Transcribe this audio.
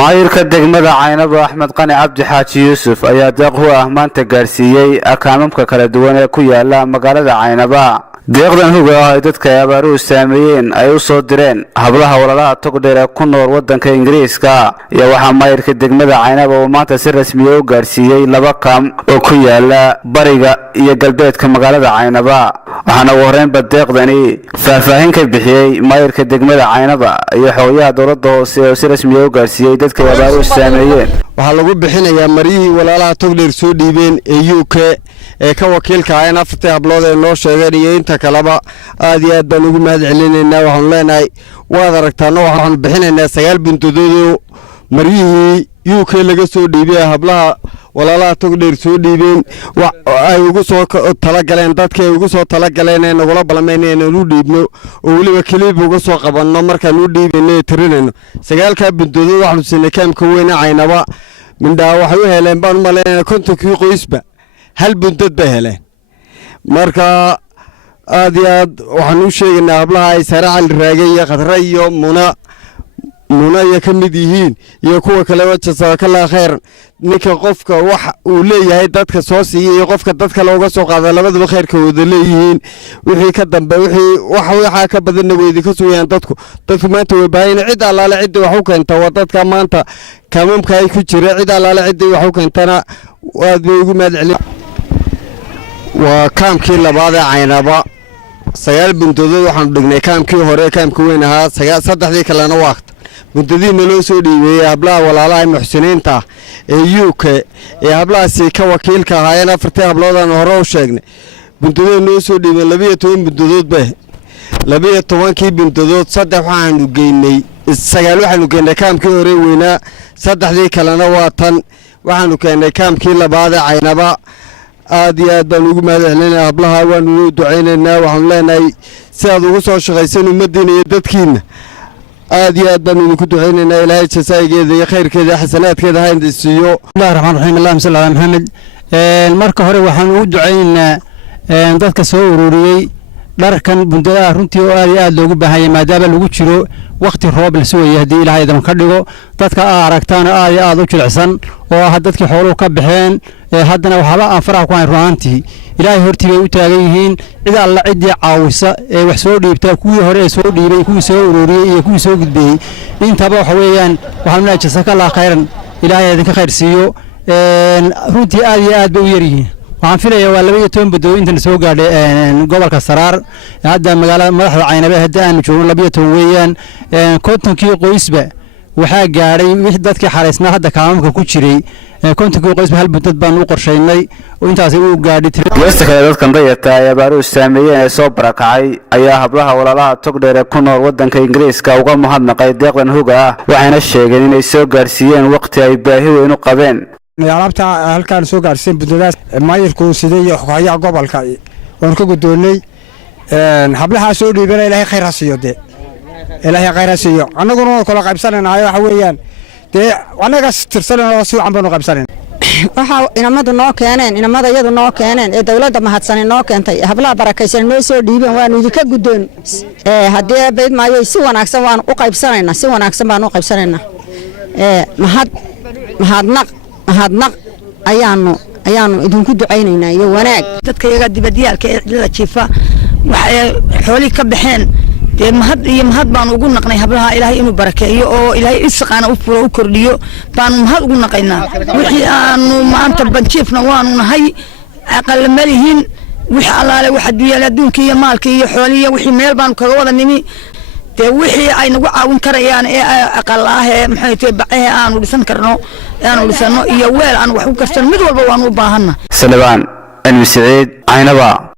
maayirka degmada Caynaba Axmed Qani Cabdi Xaaji Yuusuf ayaa deeq u ah maanta gaarsiiyay akaamamka kala duwan ee ku yaala magaalada Caynaba. deeqdan huga ah ay dadka abaaruhu saameeyeen ay u soo direen hablaha walalaha togdheer ee ku nool wadanka Ingiriiska iyo waxa maayirka degmada Caynaba oo maanta si rasmi ah u gaarsiiyay laba kaam oo ku yaala bariga iyo galbeedka magaalada Caynaba. waxaana ugu horreynba deeqdani faahfaahin ka bixiyay maayirka degmada Caynaba iyo xogayaha dowladda hoose oo si rasmi ah u gaarsiiyay dadka abaaruhu saameeyeen. waxaa lagu bixinayaa marihii walaalaha togdheer soo dhiibeen ee UK ee ka wakiilka ah in afartii hablood ee noo sheegeen iyo inta kaleba aad iyo aad baan ugu mahad celinaynaa. waxaan leenahay waad aragtaana waxaan bixinaynaa 9 buntadood marihii UK laga soo dhiibay hablaha walaalaha togdheer soo dhiibeen ay ugu soo talagaleen dadka ay ugu soo talagaleen ee nagula balmeeyeen inaan u dhiibno oo waliba kaliib uga soo qabanno markaan u dhiibnay tirinayno 9 buntadood waxaan siinay kaamka weyn Caynaba mindhaa waxay u heleen baan maleynaa kontonkii qoysba hal buntad bay heleen. marka aad iyo aad waxaan u sheegaynaa hablaha ay Saracal Raagay iyo Khadra iyo Muna ya kamid yihiin iyo kuwa kale jazakallahu khayr ninka qofka wax uu leeyahay dadka soo siiyay iyo qofka dadka looga soo qaado labadaba khayrkooda leeyihiin wixii ka dambe waxa ka badan weeydi ka soo yaan dadku maanta way baahin cid allaale cid wax u keenta waa dadka maanta kaamamka ay ku jira cid allaale cid wax u keentana aad bay ugu mahad celin. waa kaamkii labaad ee Caynaba 9 buntadood waxaan dhignay kaamkii hore kaamka weyn ahaa saddexdii kalena waqti buntadiina loo soo dhiibay hablaha walaalaha muxsiniinta ee UK ee hablahaasi ka wakiilka ahaayeen afartii habloodaan hore u sheegnay buntadood noo soo dhiibay 12 buntadood bay 12kii buntadood saddex waxaanu geynay 9 waxaanu geynay kaamkii hore weynaa saddexdii kalena waa tan waxaanu keenay kaamkii labaad ee Caynaba. aad iyo aad baan ugu mahad celinaynaa hablaha waanu ducaynaynaa waxaan leenahay si aad ugu soo shaqaysan umadiina iyo dadkiina aad iyo aad baan idinku ducaynaynaa ilaahay jasaayigeeda iyo khayrkeeda xasanaadkeeda ha indisiiyo. bismillahir rahmaanir rahiim allahumma salli ala muhammad. marka hore waxaan ugu ducaynaynaa dadka soo ururiyay dharkan bundada runtii oo aad iyo aad loogu baahan yahay maadaama lagu jiro waqti roob la soo yahay ilaahay idin ka dhigo dadka aragtaan aad iyo aad u jilicsan oo ah dadkii xooluhu ka baxeen haddana waxba aan faraha ku hayn ruuxantii ilaahay hortii bay u taagan yihiin cid alla cidii caawisa ee wax soo dhiibta kuwii hore soo dhiibay kuwii soo ururiyay iyo kuwii soo gudbiyay intaba waxa weeyaan waxaan leeyahay jazakallahu khayran ilaahay idin ka khayr siiyo. runtii aad iyo aad bay u yar yihiin waxaan filayaa waa 12 budo inta soo gaadhay gobolka Saraar hadda magaalada madaxda Caynaba hadda aan joogno 12 weeyaan kontonkii qoysba waxa gaadhay wixii dadkii xareysnaa hadda kaamamka ku jiray kontonkii qoysba hal buntad baan u qorsheynay oo intaas uu gaadhay geesta kale dadkan dayata ay abaaruhu saameeyeen ee soo barakacay ayaa hablaha walaalaha togdheer ee ku nool wadanka Ingiriiska uga mahadnaqay deeqdan huga ah waxayna sheegeen inay soo gaarsiiyeen waqti ay baahi weyn u qabeen. alaabta halkaan soo gaarsiin buntadaas maayirku sidii xogayaha gobolka oo ka gudoonay hablaha soo dhiibay ilaahay khayr ha siiyo ilaahay khayr ha siiyo annaguna kala qaybsanaynaay waxa weeyaan anaga tirsanayno si wacan baan qaybsanayna waxa inamadu noo keeneen inamada iyadu noo keeneen ee dawladda mahadsan noo keentay hablaha barakaysan noo soo dhiibeen waan idinka gudoon hadii bayd maayo si wanaagsan waan u qaybsanaynaa si wanaagsan baan u qaybsanaynaa mahadnaq ayaanu idinku ducaynaynaa iyo wanaag dadka iyaga dibadiyaalka ee cidlada jiifa waxay xooli ka baxeen mahad baan ugu naqnay hablaha ilaahay inuu barakeeyo oo ilaahay isqaana u furo u kordhiyo baan mahad ugu naqaynaa wixii aanu maanta banjiifna waanu nahay aqal malihin wixii allaale waxa dunyada adduunka iyo maalka iyo xooliya wixii meel baan kaga wada nimi wixii ay nagu caawin karayaan ee aqal ah ee maxay tahay bacaha aanu dhisan karno aanu dhisano iyo weel aan wax u karsan mid walba waan u baahanna. Salabaan Almi Saciid Caynaba.